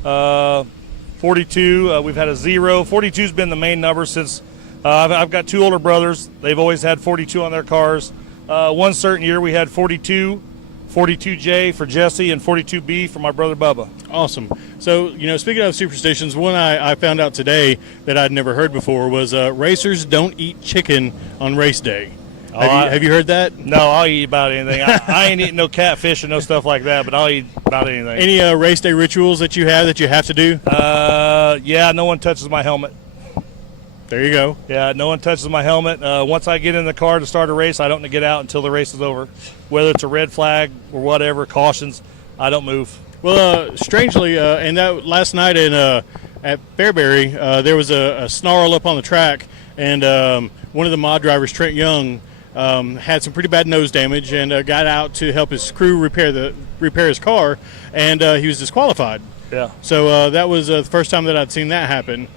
42. We've had a 0. 42's been the main number since I've got 2 older brothers. They've always had 42 on their cars. One certain year we had 42, 42J for Jesse, and 42B for my brother Bubba. Awesome. So, speaking of superstitions, one I found out today that I'd never heard before was racers don't eat chicken on race day. Have you heard that? No, I'll eat about anything. I ain't eating no catfish and no stuff like that, but I'll eat about anything. Any race day rituals that you have to do? Yeah, no one touches my helmet. There you go. Yeah, no one touches my helmet. Once I get in the car to start a race, I don't get out until the race is over. Whether it's a red flag or whatever, cautions, I don't move. Well, strangely, and that last night at Fairbury, there was a snarl up on the track, and one of the mod drivers, Trent Young, had some pretty bad nose damage and got out to help his crew repair his car, and he was disqualified. Yeah. So that was the first time that I'd seen that happen.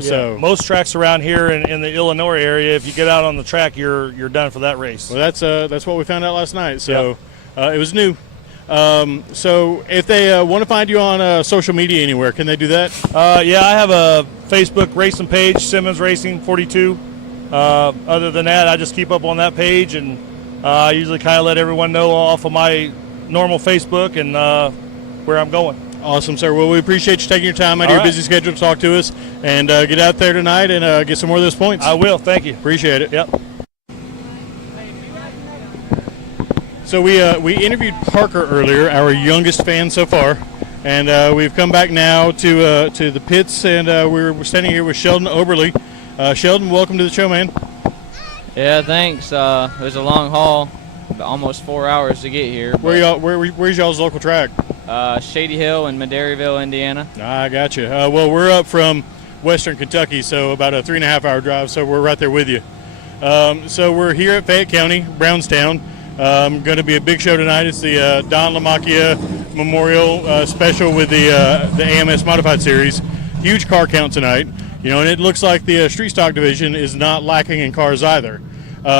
So most tracks around here in the Illinois area, if you get out on the track, you're done for that race. Well, that's what we found out last night. So it was new. So if they want to find you on social media anywhere, can they do that? Yeah, I have a Facebook racing page, Simmons Racing 42. Other than that, I just keep up on that page, and I usually kind of let everyone know off of my normal Facebook and where I'm going. Awesome, sir. Well, we appreciate you taking your time out of your busy schedule to talk to us, and get out there tonight and get some more of those points. I will. Thank you. Appreciate it. Yep. So we interviewed Parker earlier, our youngest fan so far, and we've come back now to the pits, and we're standing here with Sheldon Oberle. Sheldon, welcome to the show, man. Yeah, thanks. It was a long haul, almost 4 hours to get here. Where's y'all's local track? Shady Hill in Maderryville, Indiana. I got you. Well, we're up from Western Kentucky, so about a 3.5-hour drive, so we're right there with you. So we're here at Fayette County, Brownstown. Going to be a big show tonight. It's the Don LaMacchia Memorial Special with the AMS Modified Series. Huge car count tonight. And it looks like the street stock division is not lacking in cars either.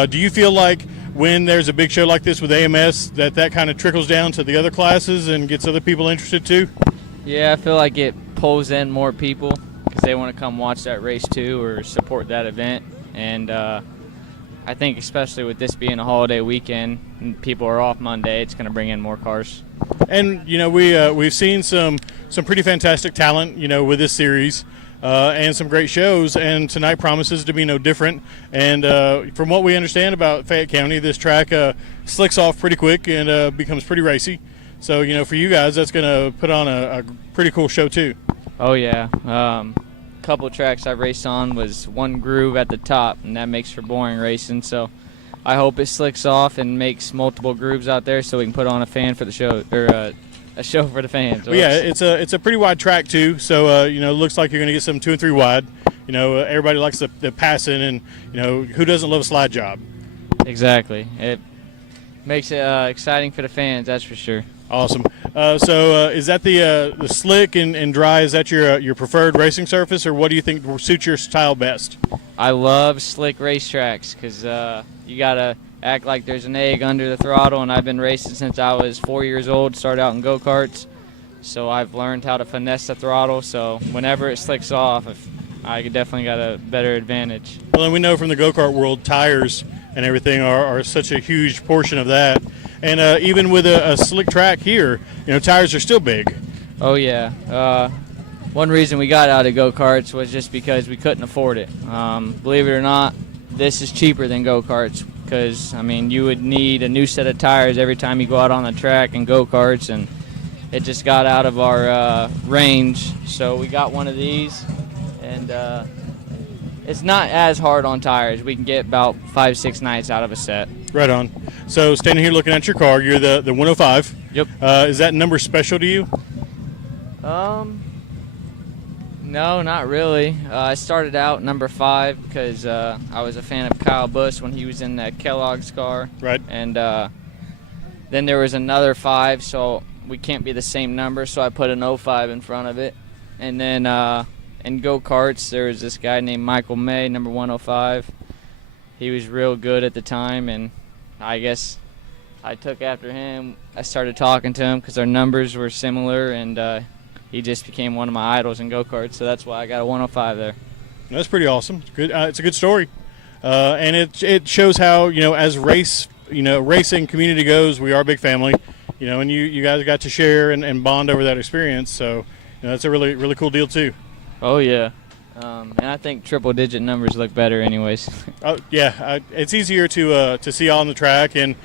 Do you feel like when there's a big show like this with AMS that kind of trickles down to the other classes and gets other people interested too? Yeah, I feel like it pulls in more people because they want to come watch that race too or support that event. And I think especially with this being a holiday weekend and people are off Monday, it's going to bring in more cars. And, we've seen some pretty fantastic talent, with this series. And some great shows, and tonight promises to be no different. And from what we understand about Fayette County, this track slicks off pretty quick and becomes pretty racy. So, for you guys, that's going to put on a pretty cool show too. Oh, yeah. Couple tracks I raced on was one groove at the top, and that makes for boring racing. So I hope it slicks off and makes multiple grooves out there so we can put on a fan for the show, or a show for the fans. Well, yeah, it's a pretty wide track too, so it looks like you're going to get some 2 and 3 wide. Everybody likes the passing, and who doesn't love a slide job? Exactly. It makes it exciting for the fans, that's for sure. Awesome. So is that the slick and dry? Is that your preferred racing surface, or what do you think suits your style best? I love slick racetracks because you gotta act like there's an egg under the throttle, and I've been racing since I was 4 years old, started out in go-karts, so I've learned how to finesse the throttle, so whenever it slicks off, I definitely got a better advantage. Well, and we know from the go-kart world, tires and everything are such a huge portion of that, and even with a slick track here, tires are still big. Oh, yeah. One reason we got out of go-karts was just because we couldn't afford it. Believe it or not, this is cheaper than go-karts because, you would need a new set of tires every time you go out on the track in go-karts, and it just got out of our range. So we got one of these, and it's not as hard on tires. We can get about 5-6 nights out of a set. Right on. So standing here looking at your car, you're the 105. Yep. Is that number special to you? No, not really. I started out number 5 because I was a fan of Kyle Busch when he was in that Kellogg's car. Right. And then there was another 5, so we can't be the same number, so I put an 05 in front of it. And then in go-karts, there was this guy named Michael May, number 105. He was real good at the time, and I guess I took after him. I started talking to him because our numbers were similar, and he just became one of my idols in go-karts, so that's why I got a 105 there. That's pretty awesome. It's good. It's a good story, and it shows how, as racing community goes, we are a big family, and you guys got to share and bond over that experience. So that's a really, really cool deal too. Oh yeah, and I think triple-digit numbers look better, anyways. Oh yeah, it's easier to see on the track and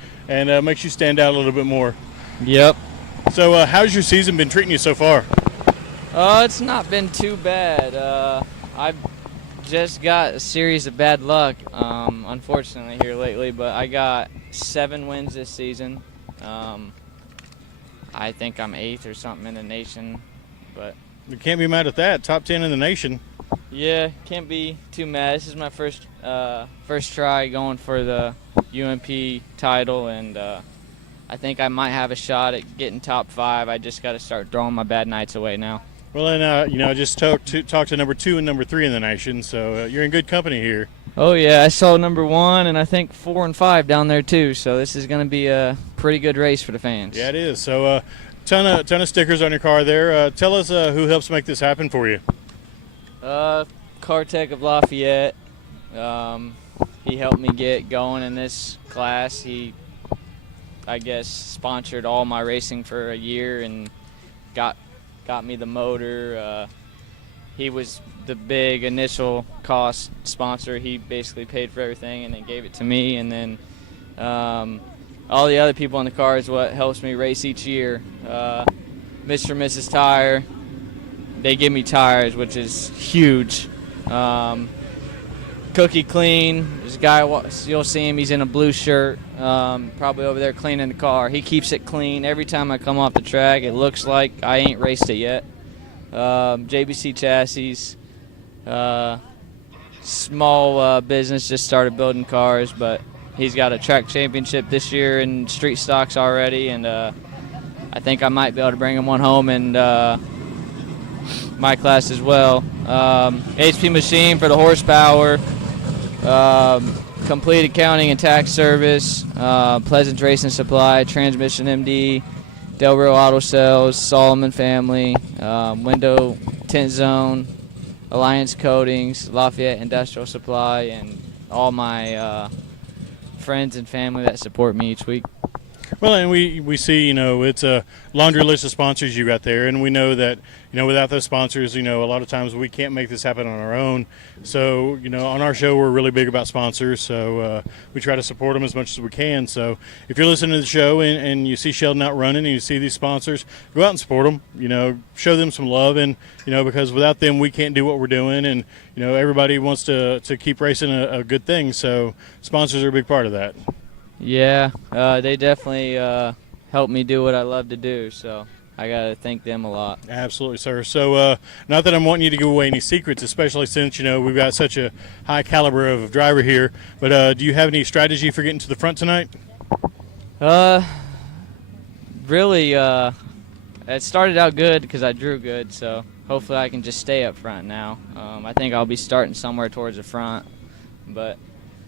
makes you stand out a little bit more. Yep. So how's your season been treating you so far? It's not been too bad. I've just got a series of bad luck, unfortunately, here lately, but I got 7 wins this season. I think I'm 8th or something in the nation, but you can't be mad at that. Top 10 in the nation. Yeah, can't be too mad. This is my first try going for the UMP title, and I think I might have a shot at getting top 5. I just got to start throwing my bad nights away now. Well, then, I just talked to number 2 and number 3 in the nation, so you're in good company here. Oh, yeah, I saw number 1 and I think 4 and 5 down there, too, so this is going to be a pretty good race for the fans. Yeah, it is. So, ton of stickers on your car there. Tell us who helps make this happen for you. Cartech of Lafayette. He helped me get going in this class. He, I guess, sponsored all my racing for a year and got me the motor. He was the big initial cost sponsor. He basically paid for everything and then gave it to me. And then all the other people in the car is what helps me race each year. Mr. and Mrs. Tire, they give me tires, which is huge. Cookie Clean, there's a guy, you'll see him, he's in a blue shirt, probably over there cleaning the car. He keeps it clean. Every time I come off the track, it looks like I ain't raced it yet. JBC Chassis, small business, just started building cars, but he's got a track championship this year in street stocks already, and I think I might be able to bring him one home in my class as well. HP Machine for the horsepower. Complete Accounting and Tax Service, Pleasant Racing Supply, Transmission MD, Del Rio Auto Sales, Solomon Family, Window Tint Zone, Alliance Coatings, Lafayette Industrial Supply, and all my friends and family that support me each week. Well, and we see, it's a laundry list of sponsors you got there, and we know that, without those sponsors, a lot of times we can't make this happen on our own. So, on our show, we're really big about sponsors, so we try to support them as much as we can. So if you're listening to the show and you see Sheldon out running and you see these sponsors, go out and support them, show them some love, and, because without them, we can't do what we're doing, and, everybody wants to keep racing a good thing, so sponsors are a big part of that. Yeah, they definitely help me do what I love to do, so I got to thank them a lot. Absolutely, sir. So not that I'm wanting you to give away any secrets, especially since, we've got such a high caliber of driver here, but do you have any strategy for getting to the front tonight? Really, it started out good because I drew good, so hopefully I can just stay up front now. I think I'll be starting somewhere towards the front, but...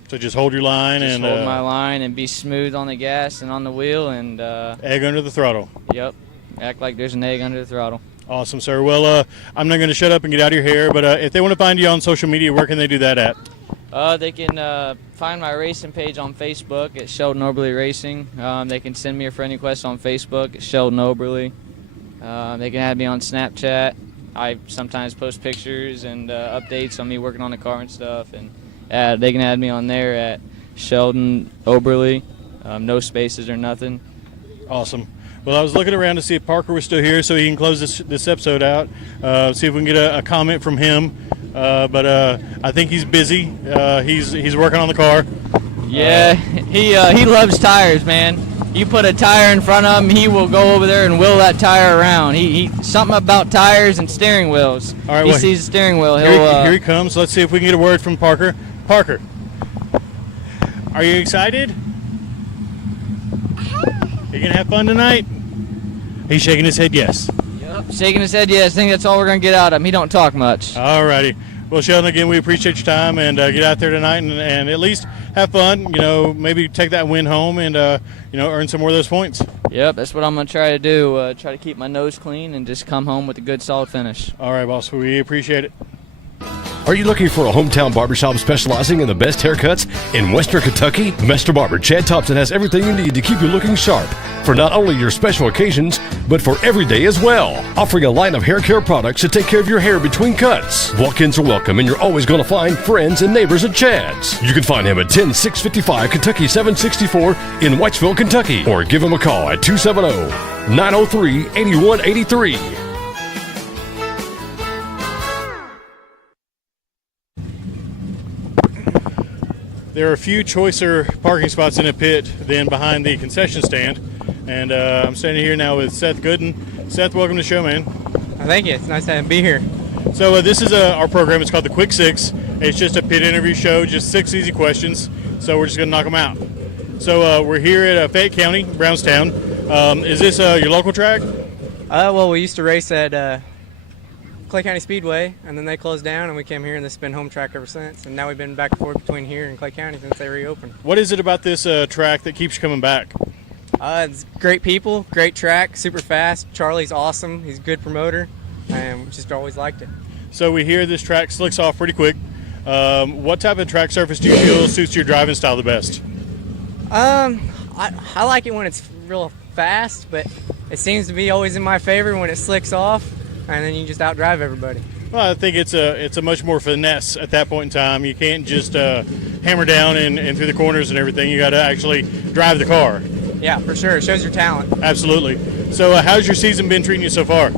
So just hold your line just and hold my line and be smooth on the gas and on the wheel and egg under the throttle. Yep, act like there's an egg under the throttle. Awesome, sir. Well, I'm not going to shut up and get out of your hair, but if they want to find you on social media, where can they do that at? They can find my racing page on Facebook at Sheldon Oberle Racing. They can send me a friend request on Facebook at Sheldon Oberle. They can add me on Snapchat. I sometimes post pictures and updates on me working on the car and stuff, and they can add me on there at Sheldon Oberle, no spaces or nothing. Awesome. Well, I was looking around to see if Parker was still here so he can close this episode out, see if we can get a comment from him. But I think he's busy. He's working on the car. Yeah, he loves tires, man. You put a tire in front of him, he will go over there and wheel that tire around. He something about tires and steering wheels. All right, he sees the steering wheel. Here he comes. Let's see if we can get a word from Parker. Parker, are you excited? You gonna have fun tonight? He's shaking his head yes. Yep. Shaking his head, yes. I think that's all we're going to get out of him. He don't talk much. All righty. Well, Sheldon, again, we appreciate your time, and get out there tonight and at least have fun. Maybe take that win home and, earn some more of those points. Yep, that's what I'm going to try to do. Try to keep my nose clean and just come home with a good, solid finish. All right, boss. We appreciate it. Are you looking for a hometown barbershop specializing in the best haircuts in Western Kentucky? Master Barber Chad Thompson has everything you need to keep you looking sharp for not only your special occasions, but for every day as well. Offering a line of hair care products to take care of your hair between cuts. Walk-ins are welcome, and you're always going to find friends and neighbors at Chad's. You can find him at 10655 Kentucky 764 in Whitesville, Kentucky, or give him a call at 270-903-8183. There are a few choicer parking spots in the pit than behind the concession stand. And I'm standing here now with Seth Gooden. Seth, welcome to the show, man. Thank you. It's nice to be here. So this is our program. It's called the Quick Six. It's just a pit interview show, just 6 easy questions. So we're just going to knock them out. So we're here at Fayette County, Brownstown. Is this your local track? Well, we used to race at Clay County Speedway, and then they closed down, and we came here, and this has been home track ever since. And now we've been back and forth between here and Clay County since they reopened. What is it about this track that keeps you coming back? It's great people, great track, super fast. Charlie's awesome. He's a good promoter, and we just always liked it. So we hear this track slicks off pretty quick. What type of track surface do you feel suits your driving style the best? I like it when it's real fast, but it seems to be always in my favor when it slicks off, and then you just outdrive everybody. Well, I think it's a much more finesse at that point in time. You can't just hammer down and through the corners and everything. You got to actually drive the car. Yeah, for sure. It shows your talent. Absolutely. So how's your season been treating you so far?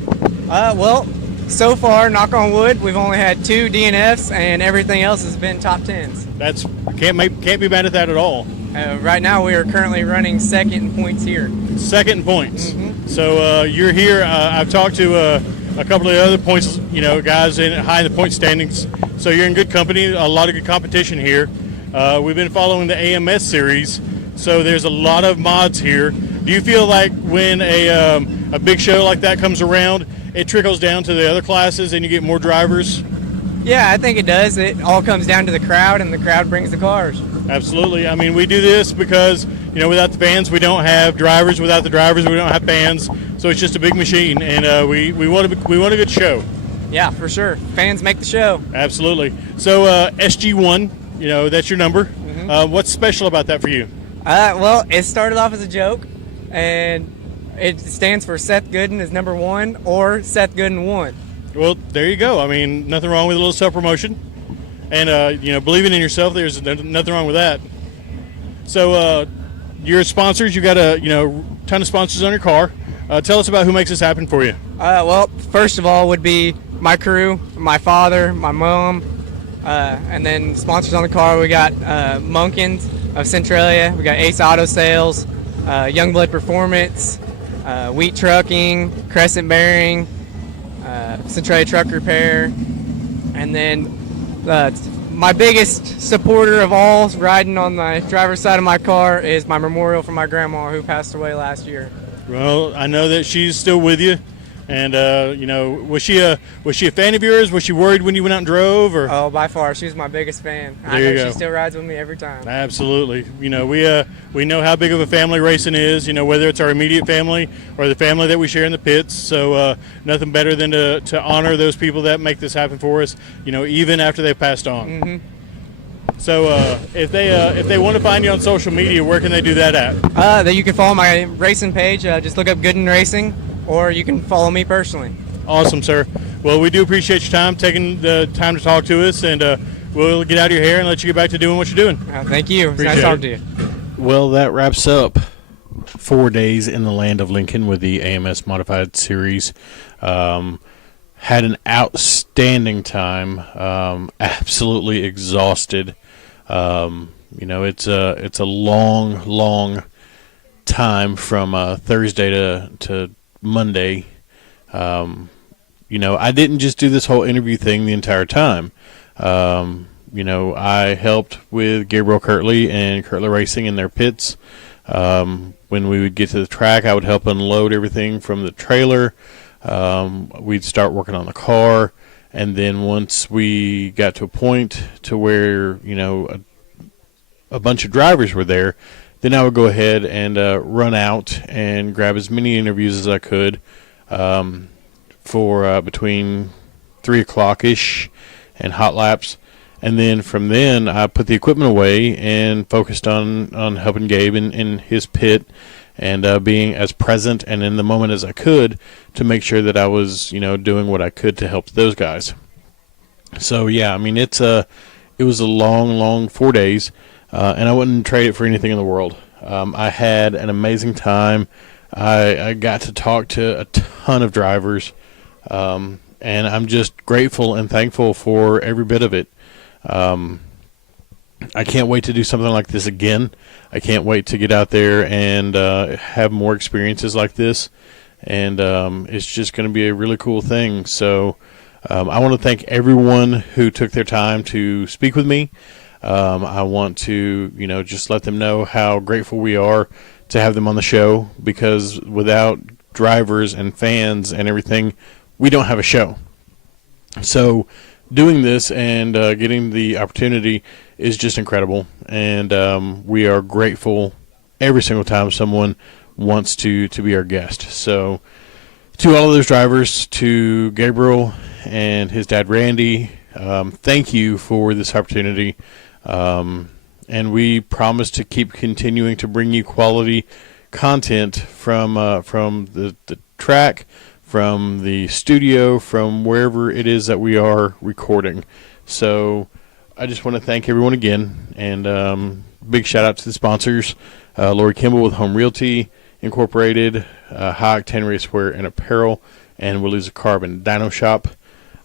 Well, so far, knock on wood, we've only had 2 DNFs, and everything else has been top 10s. That's can't be bad at that at all. Right now, we are currently running second in points here. Second in points. Mm-hmm. So you're here. I've talked to a couple of other points, guys high in the point standings. So you're in good company. A lot of good competition here. We've been following the AMS series, so there's a lot of mods here. Do you feel like when a big show like that comes around, it trickles down to the other classes and you get more drivers? Yeah, I think it does. It all comes down to the crowd, and the crowd brings the cars. Absolutely. I mean, we do this because, without the fans, we don't have drivers. Without the drivers, we don't have fans. So it's just a big machine, and we want a good show. Yeah, for sure. Fans make the show. Absolutely. So SG1, that's your number. Mm-hmm. What's special about that for you? Well, it started off as a joke, and it stands for Seth Gooden is number 1 or Seth Gooden 1. Well, there you go. I mean, nothing wrong with a little self-promotion. And, believing in yourself, there's nothing wrong with that. So your sponsors, you got a, ton of sponsors on your car. Tell us about who makes this happen for you. Well, first of all would be my crew, my father, my mom, and then sponsors on the car. We got Mcann of Centralia. We got Ace Auto Sales, Youngblood Performance, Wheat Trucking, Crescent Bearing, Centralia Truck Repair, and then my biggest supporter of all riding on the driver's side of my car is my memorial for my grandma who passed away last year. Well, I know that she's still with you, and was she a fan of yours? Was she worried when you went out and drove? Or? Oh, by far, she was my biggest fan. I know she still rides with me every time. Absolutely. We know how big of a family racing is. Whether it's our immediate family or the family that we share in the pits. So nothing better than to honor those people that make this happen for us. Even after they've passed on. Mm-hmm. So if they want to find you on social media, where can they do that at? You can follow my racing page. Just look up Gooden Racing, or you can follow me personally. Awesome, sir. Well, we do appreciate your time, taking the time to talk to us, and we'll get out of your hair and let you get back to doing what you're doing. Thank you. It's nice talking to you. Well, that wraps up 4 days in the land of Lincoln with the AMS Modified Series. Had an outstanding time. Absolutely exhausted. It's a long time from Thursday to Monday. I didn't just do this whole interview thing the entire time. I helped with Gabriel Kirtley and Kirtley Racing in their pits. When we would get to the track, I would help unload everything from the trailer. we'd start working on the car. And then once we got to a point to where, a bunch of drivers were there, then I would go ahead and run out and grab as many interviews as I could for between 3 o'clock-ish and hot laps. And then from then, I put the equipment away and focused on helping Gabe in his pit and being as present and in the moment as I could to make sure that I was, doing what I could to help those guys. So, yeah, I mean, it was a long 4 days, and I wouldn't trade it for anything in the world. I had an amazing time. I got to talk to a ton of drivers, and I'm just grateful and thankful for every bit of it. I can't wait to do something like this again. I can't wait to get out there and have more experiences like this, and it's just going to be a really cool thing. So I want to thank everyone who took their time to speak with me. I want to, just let them know how grateful we are to have them on the show, because without drivers and fans and everything, we don't have a show. So doing this and getting the opportunity is just incredible, and we are grateful every single time someone wants to be our guest. So to all of those drivers, to Gabriel and his dad Randy, thank you for this opportunity, and we promise to keep continuing to bring you quality content from the track, from the studio, from wherever it is that we are recording. So I just want to thank everyone again, and big shout out to the sponsors, Lori Kimball with Home Realty Incorporated, High Octane Racewear and Apparel, and Willie's Carbon Dyno Shop.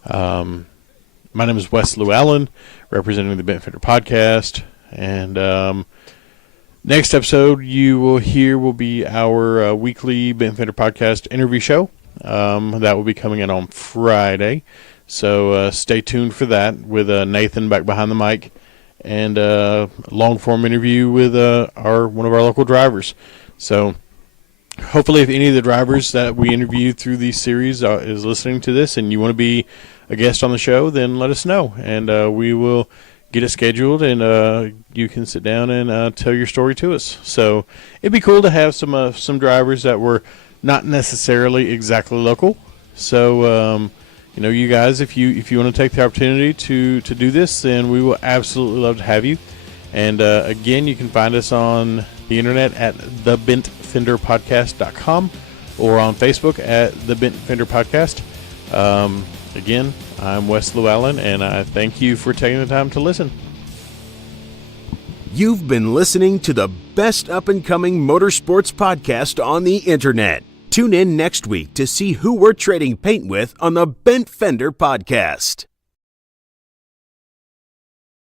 My name is Wes Llewellyn, representing the Bent Fender Podcast, and next episode you will hear will be our weekly Bent Fender Podcast interview show. That will be coming in on Friday. So stay tuned for that with Nathan back behind the mic, and a long-form interview with one of our local drivers. So hopefully if any of the drivers that we interviewed through these series is listening to this and you want to be a guest on the show, then let us know, and we will get it scheduled, and you can sit down and tell your story to us. So it'd be cool to have some drivers that were not necessarily exactly local. So you guys, if you want to take the opportunity to do this, then we will absolutely love to have you. And again, you can find us on the internet at thebentfenderpodcast.com or on Facebook at the Bent Fender Podcast. Again, I'm Wes Llewellyn, and I thank you for taking the time to listen. You've been listening to the best up-and-coming motorsports podcast on the internet. Tune in next week to see who we're trading paint with on the Bent Fender Podcast.